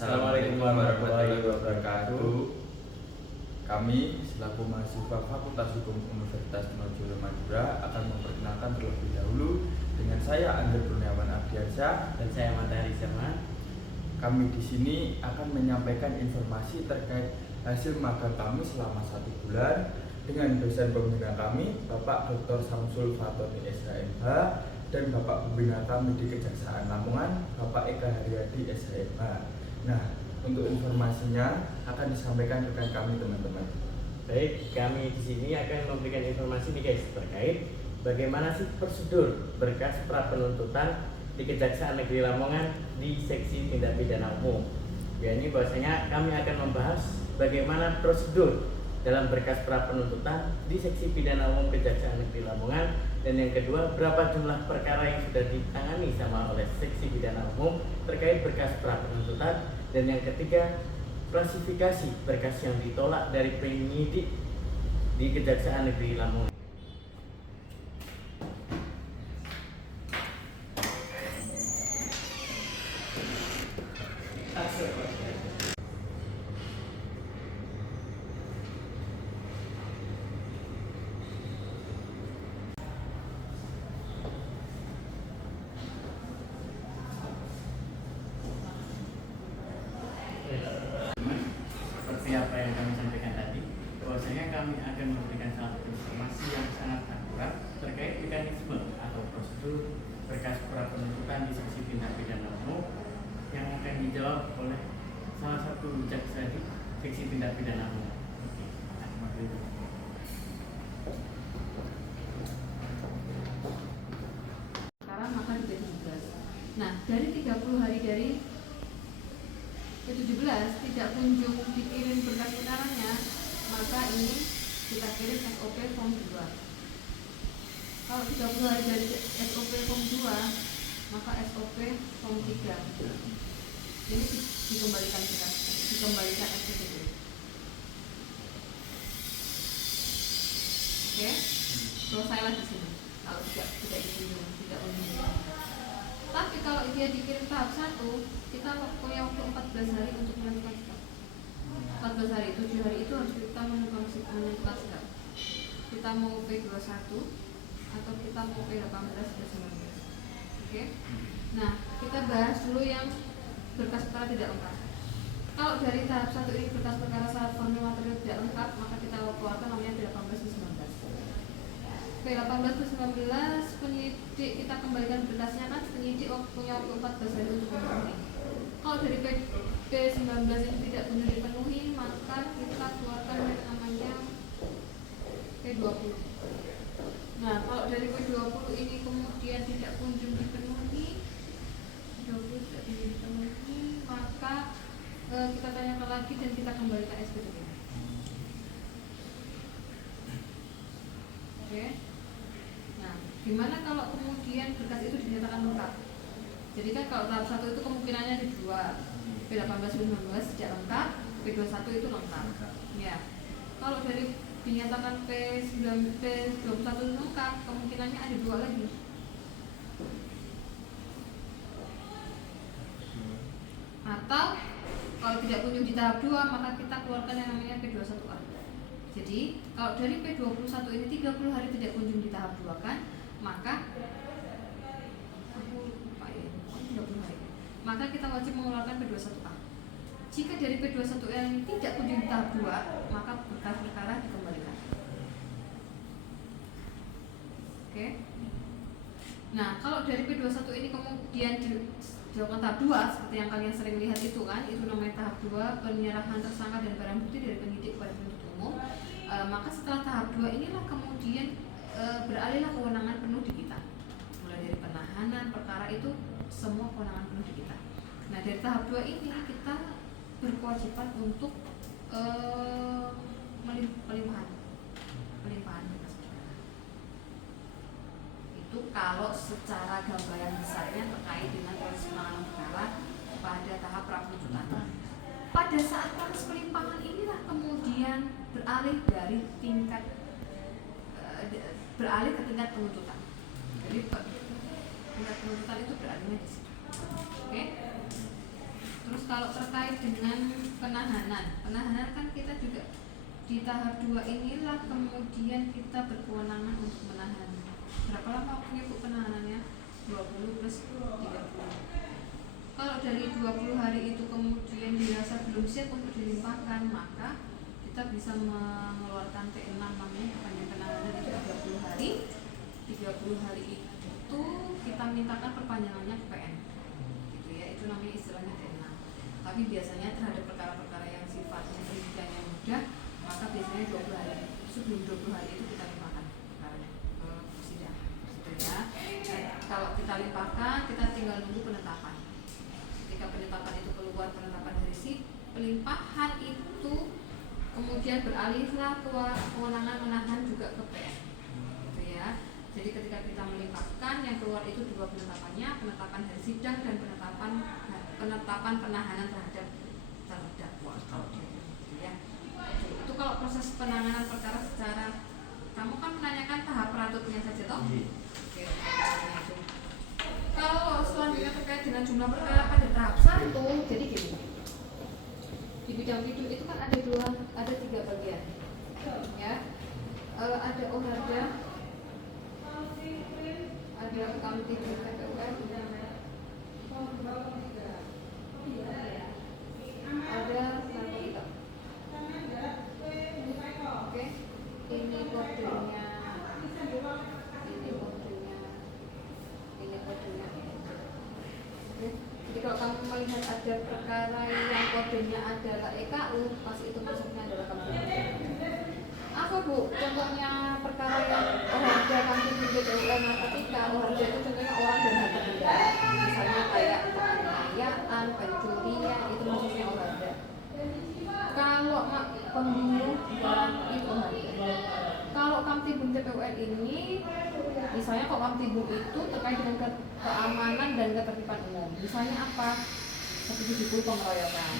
Assalamualaikum warahmatullahi wabarakatuh. Kami selaku mahasiswa Fakultas Hukum Universitas Diponegoro Madura akan memperkenalkan terlebih dahulu dengan saya Andre Kurniawan Ardiansyah dan saya Matahari Zaman. Kami di sini akan menyampaikan informasi terkait hasil magang kami selama 1 bulan dengan dosen pembina kami Bapak Dr. Samsul Fatoni SHMH dan Bapak Pembina kami di Kejaksaan Lamongan Bapak Eka Haryadi SHMH. Nah, untuk informasinya akan disampaikan rekan kami teman-teman. Baik, kami di sini akan memberikan informasi nih guys terkait bagaimana sih prosedur berkas pra penuntutan di Kejaksaan Negeri Lamongan di seksi tindak pidana umum. Ya, ini bahwasanya kami akan membahas bagaimana prosedur dalam berkas pra penuntutan di seksi pidana umum Kejaksaan Negeri Lamongan, dan yang kedua berapa jumlah perkara yang sudah ditangani sama oleh seksi pidana umum terkait berkas pra penuntutan, dan yang ketiga klasifikasi berkas yang ditolak dari penyidik di Kejaksaan Negeri Lamongan. Seperti apa yang kami sampaikan tadi, bahwasanya kami akan memberikan satu informasi yang sangat akurat terkait mekanisme atau prosedur berkas pra penuntutan di seksi tindak pidana umum yang akan dijawab oleh salah satu jaksa di seksi tindak pidana umum. Sekarang maka di P17. Nah, dari 30 hari dari P17 tidak kunjung dikirim berkas perkaranya, maka ini kita kirim SOP form 2. Kalau 30 hari dari SOP form 2, maka SOP form 3. Ini dikembalikan SPDP. Oke, selesailah di sini. Kalau tidak dikunjung, tidak kunjung. Tapi kalau dia dikirim tahap 1, kita punya waktu 14 hari untuk menentukan sikap. 14 hari, 7 hari itu harus kita menentukan sikap. Kita mau P21 atau kita mau P18 ke 19. Oke? Nah, kita bahas dulu yang berkas perkara tidak lengkap. Kalau dari tahap 1 ini berkas perkara syarat formil material tidak lengkap, maka kita keluarkan namanya P18 ke 19. P18 ke 19 penyidik kita kembalikan berkasnya, kan penyidik punya waktu 14 hari untuk memenuhi. Kalau dari P19 ini tidak benar dipenuhi, maka kita keluarkan yang namanya P20. Nah, kalau dari P20 ini kemudian tidak kunjung dipenuhi, maka kita tanyakan lagi dan kita kembalikan SPDP. Oke. Nah, gimana kalau kemudian berkas itu dinyatakan lengkap? Jadi kan kalau tahap 1 itu kemungkinannya ada 2, P18 19 tidak lengkap, P21 itu lengkap. Ya. Kalau dari dinyatakan P21 lengkap, kemungkinannya ada 2 lagi. Atau kalau tidak kunjung di tahap 2, maka kita keluarkan yang namanya P21A. Jadi kalau dari P21 ini 30 hari tidak kunjung di tahap 2 kan, maka kita wajib mengeluarkan P21A. Jika dari P21A ini tidak kunjung di tahap 2, maka berkas perkara dikembalikan. Oke. Nah, kalau dari P21 ini kemudian dilakukan tahap 2 seperti yang kalian sering lihat itu kan, itu namanya tahap 2, penyerahan tersangka dan barang bukti dari penyidik kepada penuntut umum. Maka setelah tahap 2 inilah kemudian beralihlah kewenangan penuh di kita. Mulai dari penahanan, perkara itu semua kewenangan penuh di kita. Nah, dari tahap 2 ini kita berkewajiban untuk pelimpahan berkas perkara. Itu kalau secara gambaran besarnya terkait dengan proses penanganan perkara pada tahap pra penuntutan. Pada saat proses pelimpahan inilah kemudian beralih ke tingkat penuntutan. Jadi tingkat penuntutan itu beralihnya di situ. Oke? Terus kalau terkait dengan penahanan kan kita juga di tahap 2 inilah kemudian kita berkewenangan untuk menahan. Berapa lama waktunya Bu penahanannya? 20 plus 30. Kalau dari 20 hari itu kemudian dirasa belum siap untuk dilimpahkan, maka kita bisa mengeluarkan T6 namanya perpanjangan penahanan itu 30 hari. 30 hari itu kita mintakan perpanjangannya ke PN. Gitu ya, itu namanya istilahnya T6. Tapi biasanya terhadap perkara-perkara yang sifatnya penyidikannya mudah, maka biasanya 20 hari sebelum 20 hari itu kita limpahkan perkaranya ke persidangan. Gitu ya. Kalau kita limpahkan, kita tinggal nunggu penetapan. Ketika penetapan itu keluar, penetapan dari si pelimpahan itu kemudian beralihlah kewenangan menahan juga ke PN. Gitu ya. Jadi ketika kita melimpahkan, yang keluar itu dua penetapannya, penetapan hari sidang dan penetapan penahanan terhadap terdakwa. Gitu ya. Itu kalau proses penanganan perkara secara, kamu kan menanyakan tahap peraturnya saja toh? Oke, itu. Kalau selanjutnya terkait dengan jumlah perkara pada tahap 1, jadi gini. Di bidang pidum itu kan ada 3 bagian. Ya. Ada OHARDA, ada Kamtibun PPUM, ada narkotika. Oke, ini kodenya. Jadi kalau kamu melihat ada perkara yang kodenya adalah EKU, pasti itu masuknya adalah Kamtibun. Apa Bu? Contohnya perkara yang OHARDA, Kamtibun, PPUM, narkotika. OHARDA itu contohnya orang dan harta benda. Misalnya kayak penganiayaan, pencurian, itu maksudnya OHARDA. Kalau pembunuh itu OHARDA. Kalau Kamtibun PPUM ini, misalnya kalau Kamtibun itu terkait dengan keamanan dan ketertiban umum. Misalnya apa? Seperti judul pengeroyokan.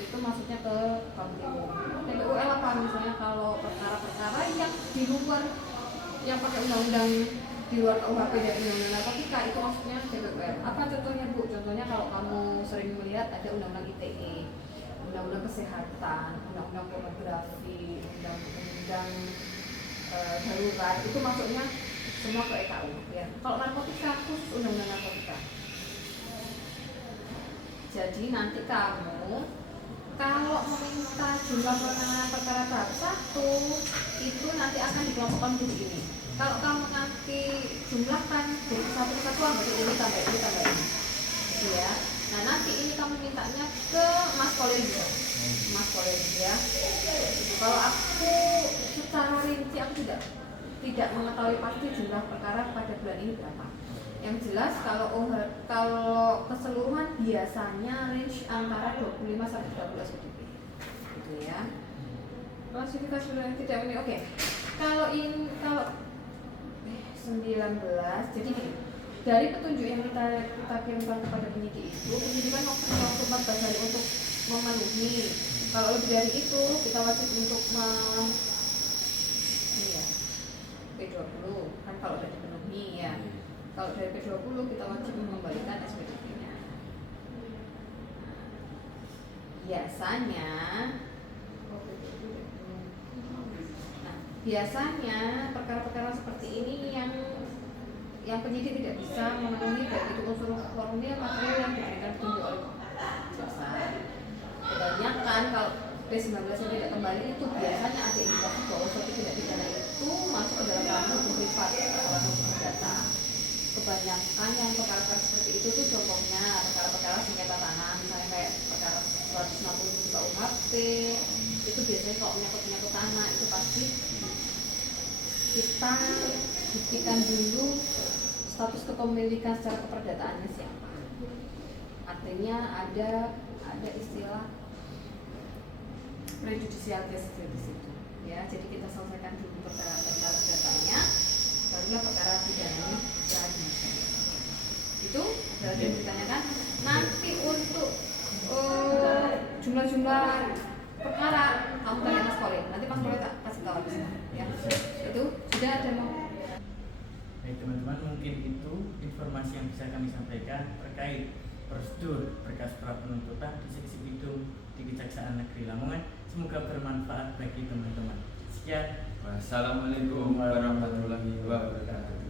Itu masuknya ke Kamtibun. PPUM apa? Misalnya kalau perkara-perkara yang di luar, yang pakai undang-undang di luar KUHP dan undang-undang narkotika, itu maksudnya PPUM. Apa contohnya Bu? Contohnya kalau kamu sering melihat ada undang-undang ITE, undang-undang kesehatan, undang-undang pornografi, undang-undang darurat, itu masuknya semua ke EKU ya. Kalau narkotika khusus undang-undang narkotika. Jadi nanti kamu kalau meminta jumlah penanganan perkara tahap 1 itu nanti akan dikelompokkan begini. Kalau kamu nanti jumlahkan dari satu kesatuan, berarti ini tambah ini tambah ini, gitu ya. Nah nanti ini kamu mintanya ke Mas Kolegi, Mas Kolegi ya. Kalau aku secara rinci aku tidak mengetahui pasti jumlah perkara pada bulan ini berapa. Yang jelas kalau keseluruhan biasanya range antara 25 sampai 30 ODP. Gitu ya. Klasifikasi yang tidak ini oke. Kalau 19 jadi gini. Dari petunjuk yang kita kirimkan kepada penyidik itu, penyidik kan waktu 14 hari untuk memenuhi. Kalau lebih dari itu, kita wajib untuk P20 kan kalau sudah dipenuhi ya. Kalau dari P20 kita wajib mengembalikan SPDP-nya. Biasanya perkara-perkara seperti ini yang penyidik tidak bisa memenuhi baik itu unsur formil material yang diberikan petunjuk oleh jaksa. Kebanyakan kalau P19 yang tidak kembali itu biasanya ada indikasi bahwa suatu tindak pidana itu masuk ke dalam ranah hukum privat atau hukum perdata. Kebanyakan yang perkara-perkara seperti itu tuh contohnya perkara-perkara sengketa tanah, misalnya kayak perkara 160 juta UHP, itu biasanya kalau menyangkut tanah itu pasti kita buktikan dulu status kepemilikan secara keperdataannya siapa. Artinya ada istilah prejudicial case di situ. Ya, jadi kita selesaikan dulu perkara datanya, barulah perkara pidananya selanjutnya. Itu berarti yang ditanyakan. Nanti untuk jumlah perkara kamu tanya Mas Kolej. Nanti Mas Kolej tak kasih tahu di sana. Ya, itu sudah ada mau. Baik teman-teman, mungkin itu informasi yang bisa kami sampaikan terkait prosedur berkas pra penuntutan di seksi bidung di Kejaksaan Negeri Lamongan. Semoga bermanfaat bagi teman-teman. Sekian. Wassalamualaikum warahmatullahi wabarakatuh.